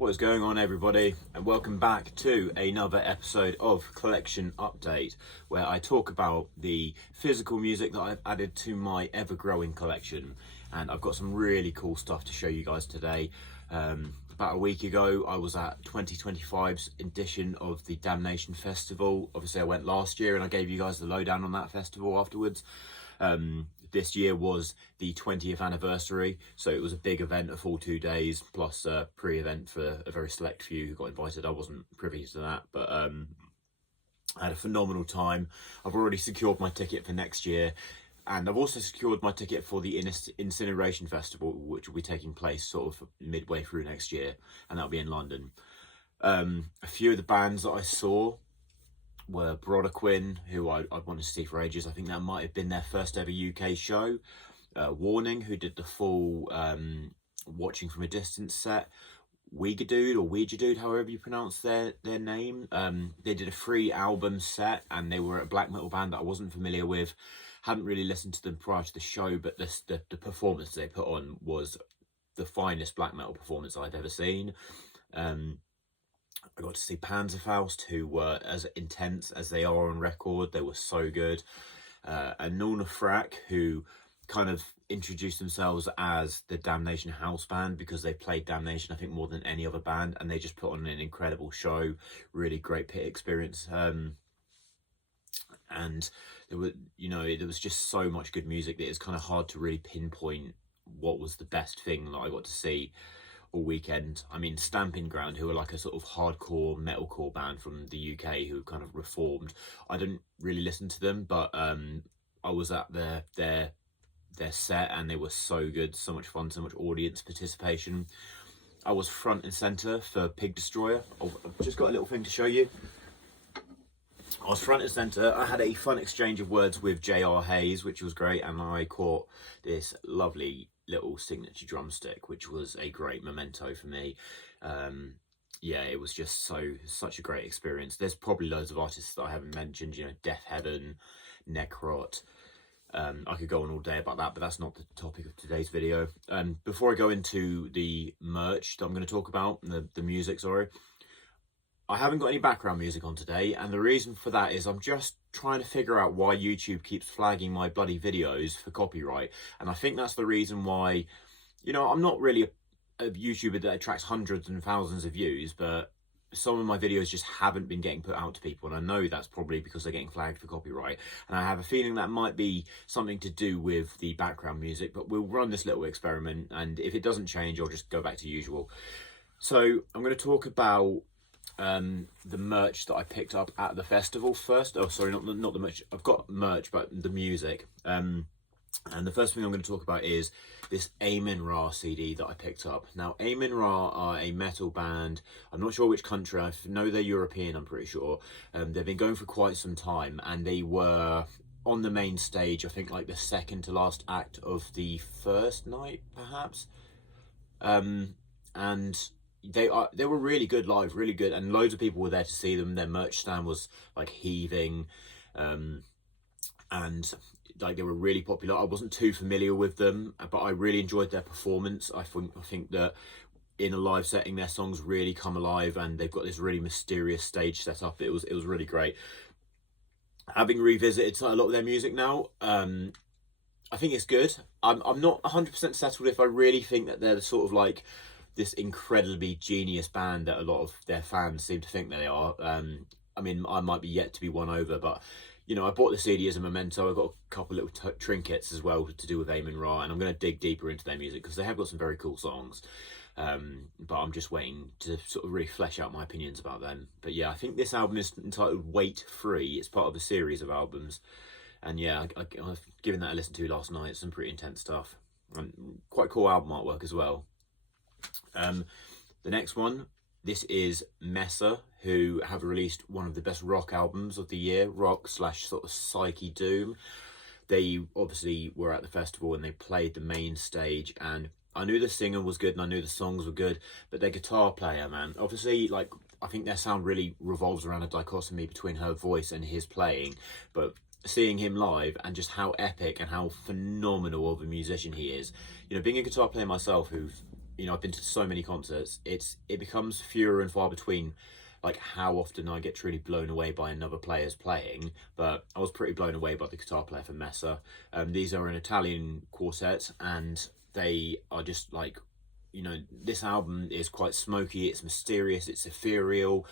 What is going on, everybody, and welcome back to another episode of Collection Update, where I talk about the physical music that I've added to my ever-growing collection. And I've got some really cool stuff to show you guys today. About a week ago, I was at 2025's edition of the Damnation Festival. Obviously, I went last year and I gave you guys the lowdown on that festival afterwards. This year was the 20th anniversary, so it was a big event, a full 2 days, plus a pre-event for a very select few who got invited. I wasn't privy to that, but I had a phenomenal time. I've already secured my ticket for next year, and I've also secured my ticket for the Incineration Festival, which will be taking place sort of midway through next year, and that'll be in London. A few of the bands that I saw were Brodequin, who I wanted to see for ages. I think that might have been their first ever UK show. Warning, who did the full Watching from a Distance set. Weegadude, or Weegadude, however you pronounce their name. They did a free album set, and they were a black metal band that I wasn't familiar with. Hadn't really listened to them prior to the show, but the performance they put on was the finest black metal performance I've ever seen. I got to see Panzerfaust, who were as intense as they are on record. They were so good. And Nona Frack, who kind of introduced themselves as the Damnation house band because they played Damnation, I think, more than any other band, and they just put on an incredible show. Really great pit experience. And there was just so much good music that it's kind of hard to really pinpoint what was the best thing that I got to see all weekend. I mean, Stamping Ground, who are like a sort of hardcore metalcore band from the UK who kind of reformed. I didn't really listen to them, but I was at their set, and they were so good, so much fun, so much audience participation. I was front and center for Pig Destroyer. I've just got a little thing to show you. I was front and center. I had a fun exchange of words with J.R. Hayes, which was great, and I caught this lovely little signature drumstick, which was a great memento for me. Yeah, it was just such a great experience. There's probably loads of artists that I haven't mentioned, Death Heaven, Necrot. I could go on all day about that, but that's not the topic of today's video. Before I go into the merch that I'm going to talk about, the music, sorry, I haven't got any background music on today, and the reason for that is I'm just trying to figure out why YouTube keeps flagging my bloody videos for copyright. And I think that's the reason why, I'm not really a YouTuber that attracts hundreds and thousands of views, but some of my videos just haven't been getting put out to people, and I know that's probably because they're getting flagged for copyright. And I have a feeling that might be something to do with the background music, but we'll run this little experiment, and if it doesn't change, I'll just go back to usual. So I'm going to talk about the merch that I picked up at the festival first. Oh, sorry, not the merch. I've got merch, but the music. And the first thing I'm going to talk about is this Amenra CD that I picked up. Now, Amenra are a metal band. I'm not sure which country. I know they're European, I'm pretty sure. They've been going for quite some time, and they were on the main stage, I think, like the second to last act of the first night, perhaps. And they were really good live, really good, and loads of people were there to see them. Their merch stand was like heaving, and like they were really popular. I wasn't too familiar with them, but I really enjoyed their performance. I think that in a live setting, their songs really come alive, and they've got this really mysterious stage set up. It was really great. Having revisited a lot of their music now, I think it's good. I'm not 100% settled if I really think that they're sort of like this incredibly genius band that a lot of their fans seem to think they are. I mean, I might be yet to be won over, but I bought the CD as a memento. I got a couple little trinkets as well to do with Amenra, and I'm going to dig deeper into their music because they have got some very cool songs. But I'm just waiting to sort of really flesh out my opinions about them. But yeah, I think this album is entitled Weight Free. It's part of a series of albums, and yeah, I've given that a listen to last night. Some pretty intense stuff, and quite cool album artwork as well. The next one, this is Messa, who have released one of the best rock albums of the year, rock / sort of psyche doom. They obviously were at the festival and they played the main stage, and I knew the singer was good and I knew the songs were good, but their guitar player, man, obviously, like, I think their sound really revolves around a dichotomy between her voice and his playing, but seeing him live and just how epic and how phenomenal of a musician he is, being a guitar player myself who's you know, I've been to so many concerts, it becomes fewer and far between, like how often I get truly blown away by another player's playing. But I was pretty blown away by the guitar player for Messa. These are an Italian quartet, and they are just like, you know, this album is quite smoky, it's mysterious, it's ethereal.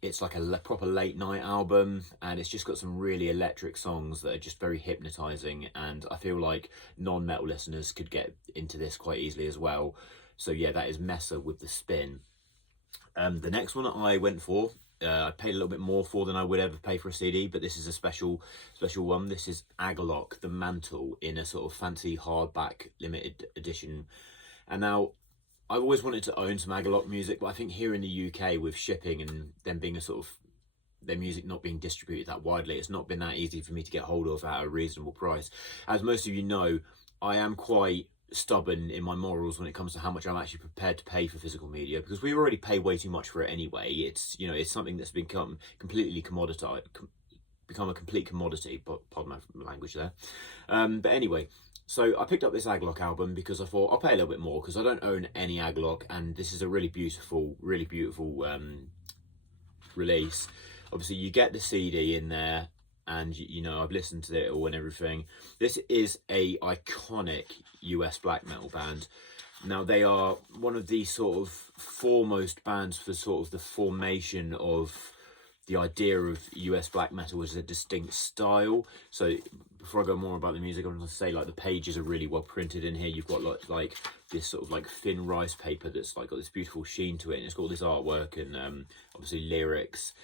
It's like a proper late night album, and it's just got some really electric songs that are just very hypnotizing, and I feel like non-metal listeners could get into this quite easily as well. So yeah, that is Messa with The Spin. The next one I went for, I paid a little bit more for than I would ever pay for a CD, but this is a special one. This is Agalloch, The Mantle, in a sort of fancy hardback limited edition. And now, I've always wanted to own some Agalloch music, but I think here in the UK, with shipping and them being a sort of, their music not being distributed that widely, it's not been that easy for me to get hold of at a reasonable price. As most of you know, I am quite stubborn in my morals when it comes to how much I'm actually prepared to pay for physical media, because we already pay way too much for it anyway. It's, you know, it's something that's become completely commoditized, become a complete commodity, but pardon my language there. But anyway, so I picked up this Agalloch album because I thought I'll pay a little bit more, because I don't own any Agalloch, and this is a really beautiful release. Obviously you get the CD in there, and you know, I've listened to it all and everything. This is a iconic US black metal band. Now, they are one of the sort of foremost bands for sort of the formation of the idea of US black metal as a distinct style. So before I go more about the music, I'm going to say, like, the pages are really well printed in here. You've got like this sort of like thin rice paper that's like got this beautiful sheen to it, and it's got all this artwork and obviously lyrics.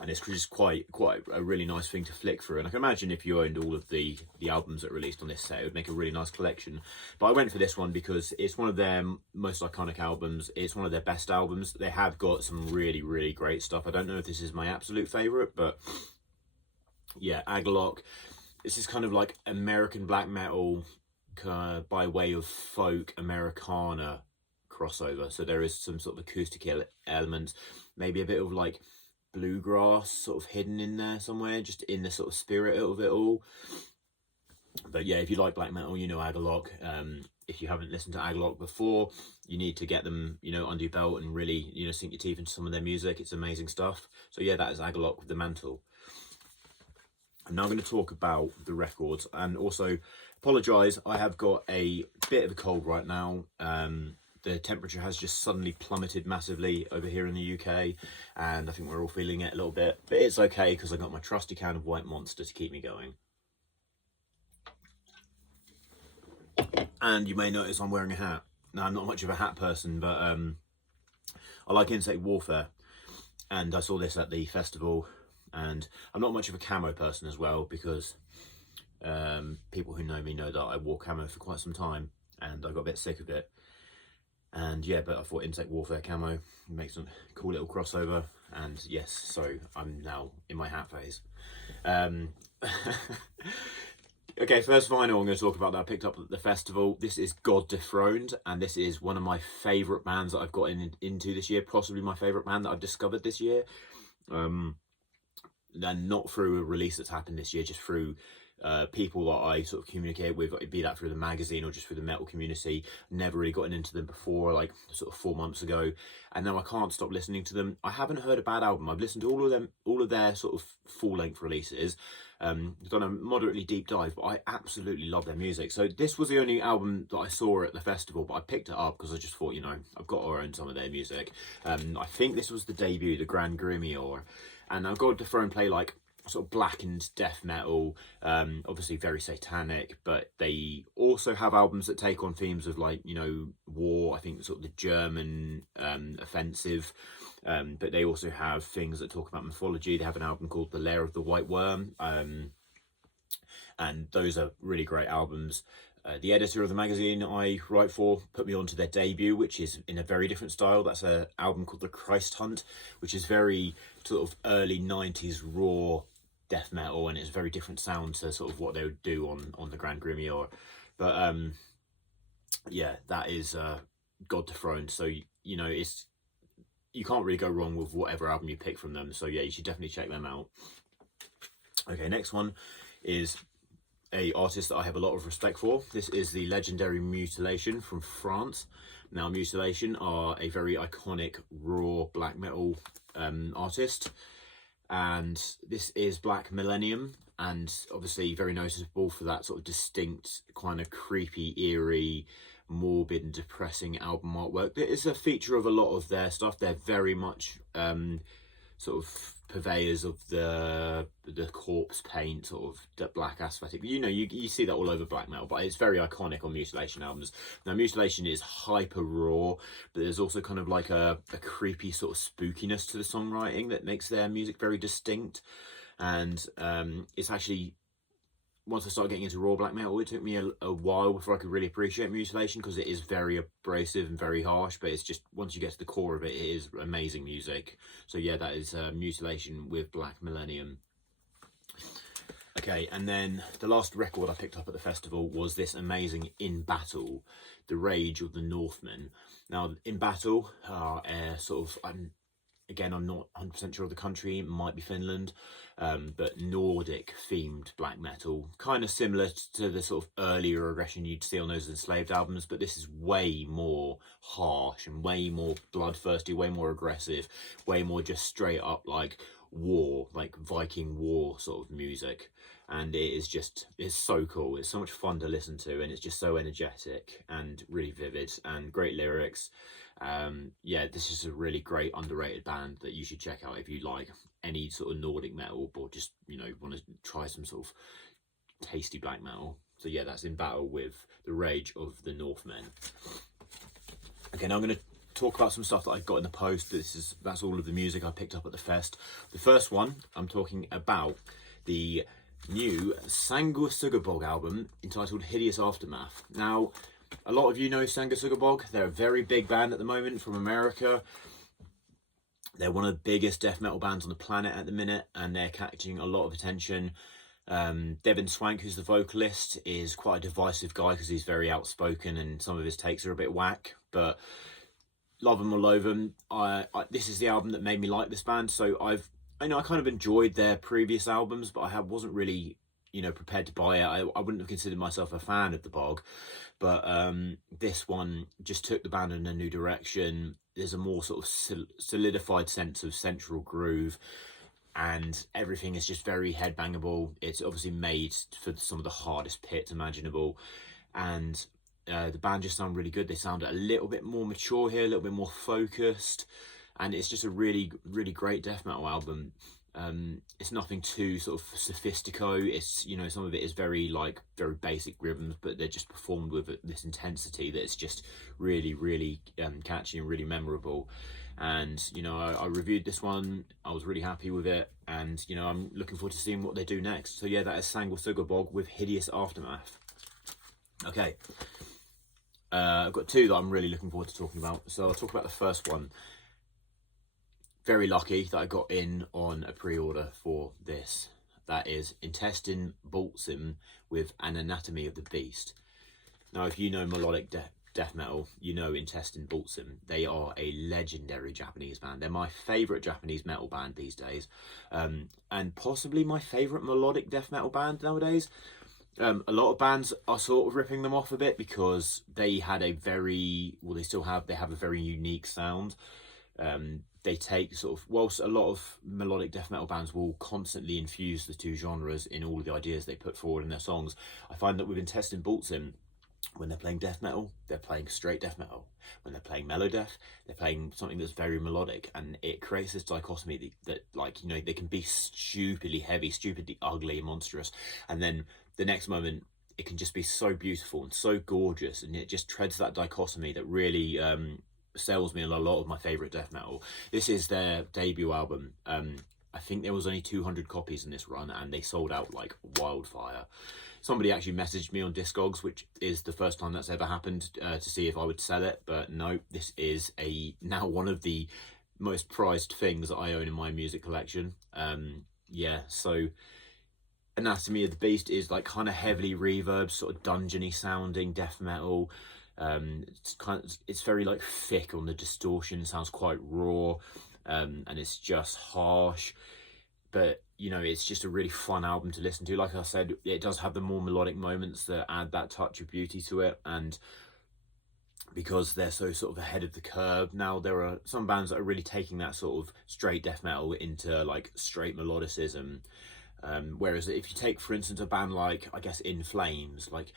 And it's just quite a really nice thing to flick through. And I can imagine if you owned all of the albums that are released on this set, it would make a really nice collection. But I went for this one because it's one of their most iconic albums. It's one of their best albums. They have got some really, really great stuff. I don't know if this is my absolute favourite, but yeah, Agalloch. This is kind of like American black metal by way of folk Americana crossover. So there is some sort of acoustic elements, maybe a bit of like bluegrass sort of hidden in there somewhere, just in the sort of spirit of it all. But yeah, if you like black metal, you know Agalloch. If you haven't listened to Agalloch before, you need to get them, you know, under your belt and really, you know, sink your teeth into some of their music. It's amazing stuff. So yeah, that is Agalloch with The Mantle. I'm now going to talk about the records, and also apologise, I have got a bit of a cold right now. The temperature has just suddenly plummeted massively over here in the UK, and I think we're all feeling it a little bit, but it's okay because I got my trusty can of White Monster to keep me going. And you may notice I'm wearing a hat. Now, I'm not much of a hat person, but I like insect warfare, and I saw this at the festival. And I'm not much of a camo person as well, because people who know me know that I wore camo for quite some time, and I got a bit sick of it. And yeah, but I thought insect warfare camo makes a cool little crossover, and yes, so I'm now in my hat phase. Okay, first vinyl I'm going to talk about that I picked up at the festival. This is Dethroned, and this is one of my favourite bands that I've got into this year, possibly my favourite band that I've discovered this year. And not through a release that's happened this year, just through people that I sort of communicate with, be that through the magazine or just through the metal community. Never really gotten into them before, like sort of 4 months ago, and now I can't stop listening to them. I haven't heard a bad album. I've listened to all of their sort of full-length releases. Done a moderately deep dive, but I absolutely love their music. So this was the only album that I saw at the festival, but I picked it up because I just thought, you know, I've got to own some of their music. I think this was the debut, the Grand Grimoire, and I've got Dethroned play like sort of blackened death metal, obviously very satanic, but they also have albums that take on themes of, like, you know, war. I think sort of the German offensive, but they also have things that talk about mythology. They have an album called The Lair of the White Worm, and those are really great albums. The editor of the magazine I write for put me onto their debut, which is in a very different style. That's an album called The Christ Hunt, which is very sort of early 90s raw death metal, and it's a very different sound to sort of what they would do on the Grand Grimoire. But yeah, that is Dethroned. So, you know, you can't really go wrong with whatever album you pick from them. So yeah, you should definitely check them out. Okay, next one is a artist that I have a lot of respect for. This is the legendary Mutiilation from France. Now, Mutiilation are a very iconic raw black metal artist, and this is Black Millenium, and obviously very noticeable for that sort of distinct, kind of creepy, eerie, morbid and depressing album artwork. That is a feature of a lot of their stuff. They're very much sort of purveyors of the corpse paint, sort of black aesthetic. You know, you see that all over black metal, but it's very iconic on Mutiilation albums. Now, Mutiilation is hyper raw, but there's also kind of like a creepy sort of spookiness to the songwriting that makes their music very distinct. And it's actually, once I started getting into raw black metal, it took me a while before I could really appreciate Mutiilation, because it is very abrasive and very harsh, but it's just, once you get to the core of it, it is amazing music. So yeah, that is Mutiilation with Black Millenium. Okay, and then the last record I picked up at the festival was this amazing In Battle, The Rage of the Northmen. Now, In Battle are sort of, again, I'm not 100% sure of the country, it might be Finland, but Nordic themed black metal, kind of similar to the sort of earlier aggression you'd see on those Enslaved albums, but this is way more harsh and way more bloodthirsty, way more aggressive, way more just straight up like war, like Viking war sort of music. And it is just, it's so cool. It's so much fun to listen to, and it's just so energetic and really vivid and great lyrics. Yeah, this is a really great underrated band that you should check out if you like any sort of Nordic metal, or just, you know, want to try some sort of tasty black metal. So yeah, that's In Battle with The Rage of the Northmen. Okay, now I'm going to talk about some stuff that I got in the post. That's all of the music I picked up at the fest. The first one, I'm talking about the new Sanguisugabogg album entitled Hideous Aftermath. Now, a lot of you know Sanguisugabogg. They're a very big band at the moment from America. They're one of the biggest death metal bands on the planet at the minute, and they're catching a lot of attention. Devin Swank, who's the vocalist, is quite a divisive guy because he's very outspoken and some of his takes are a bit whack, but love them or loathe them. This is the album that made me like this band. So I kind of enjoyed their previous albums, but I wasn't really, you know, prepared to buy it. I wouldn't have considered myself a fan of the Bog, but this one just took the band in a new direction. There's a more sort of solidified sense of central groove, and everything is just very headbangable. It's obviously made for some of the hardest pits imaginable, and the band just sound really good. They sound a little bit more mature here, a little bit more focused, and it's just a really, really great death metal album. It's nothing too sort of sophistico. It's, you know, some of it is very basic rhythms, but they're just performed with this intensity that is just really, really catchy and really memorable. And, you know, I reviewed this one. I was really happy with it, and, you know, I'm looking forward to seeing what they do next. So yeah, that is Sanguisugabogg with Hideous Aftermath. Okay, I've got two that I'm really looking forward to talking about. So I'll talk about the first one. Very lucky that I got in on a pre-order for this. That is Intestine with An Anatomy of the Beast. Now, if you know melodic death metal, you know Intestine. They are a legendary Japanese band. They're my favourite Japanese metal band these days, and possibly my favourite melodic death metal band nowadays. A lot of bands are sort of ripping them off a bit because they had a very, well, they have a very unique sound. They take sort of, whilst a lot of melodic death metal bands will constantly infuse the two genres in all of the ideas they put forward in their songs, I find that with Intestine, when they're playing death metal, they're playing straight death metal. When they're playing mellow death, they're playing something that's very melodic, and it creates this dichotomy that like, you know, they can be stupidly heavy, stupidly ugly and monstrous, and then the next moment it can just be so beautiful and so gorgeous, and it just treads that dichotomy that really sells me a lot of my favourite death metal. This is their debut album. I think there was only 200 copies in this run, and they sold out like wildfire. Somebody actually messaged me on Discogs, which is the first time that's ever happened, to see if I would sell it, but no, this is now one of the most prized things that I own in my music collection. Yeah, so Anatomy of the Beast is like kind of heavily reverb, sort of dungeony sounding death metal. It's very like thick on the distortion. It sounds quite raw, and it's just harsh. but you know, it's just a really fun album to listen to. Like I said, it does have the more melodic moments that add that touch of beauty to it, and because they're so sort of ahead of the curve now, there are some bands that are really taking that sort of straight death metal into like straight melodicism. Whereas if you take, for instance, a band like, I guess, In Flames, like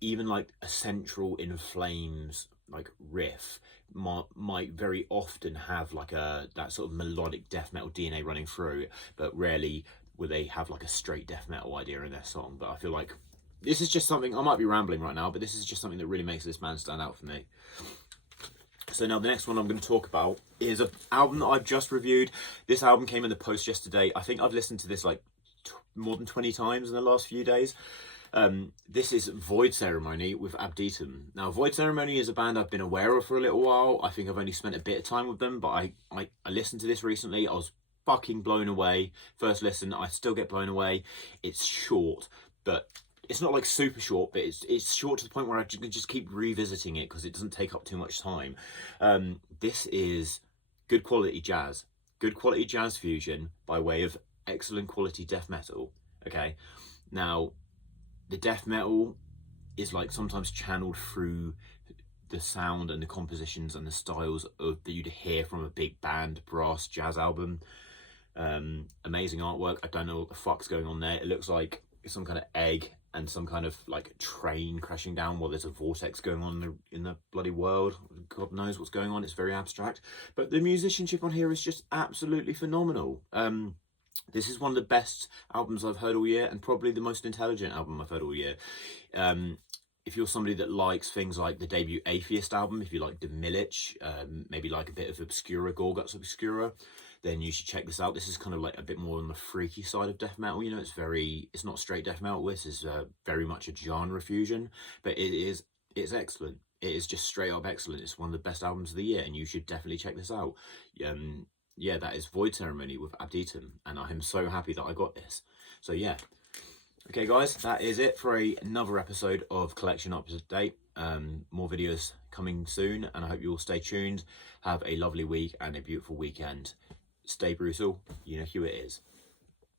even like a central In Flames like riff might very often have like that sort of melodic death metal DNA running through, but rarely will they have like a straight death metal idea in their song. But I feel like this is just something, I might be rambling right now, but this is just something that really makes this band stand out for me. So now the next one I'm going to talk about is an album that I've just reviewed. This album came in the post yesterday. I think I've listened to this like more than 20 times in the last few days. This is VoidCeremony with Abditum. Now, VoidCeremony is a band I've been aware of for a little while. I think I've only spent a bit of time with them, but I listened to this recently. I was fucking blown away. First listen, I still get blown away. It's short, but it's not like super short, but it's short to the point where I can just keep revisiting it because it doesn't take up too much time. This is good quality jazz fusion by way of excellent quality death metal. Okay, now the death metal is like sometimes channeled through the sound and the compositions and the styles of that you'd hear from a big band brass jazz album. Amazing artwork. I don't know what the fuck's going on there. It looks like some kind of egg and some kind of like train crashing down while there's a vortex going on in the bloody world. God knows what's going on. It's very abstract, but the musicianship on here is just absolutely phenomenal. This is one of the best albums I've heard all year, and probably the most intelligent album I've heard all year. If you're somebody that likes things like the debut Atheist album, if you like Demilich, maybe like a bit of Obscura, Gorguts Obscura, then you should check this out. This is kind of like a bit more on the freaky side of death metal. You know, it's not straight death metal. This is very much a genre fusion, but it's excellent. It is just straight up excellent. It's one of the best albums of the year, and you should definitely check this out. Yeah, that is VoidCeremony with Abditum, and I am so happy that I got this. So yeah. Okay guys, that is it for another episode of Collection Up to Date. More videos coming soon, and I hope you all stay tuned. Have a lovely week and a beautiful weekend. Stay brutal, you know who it is.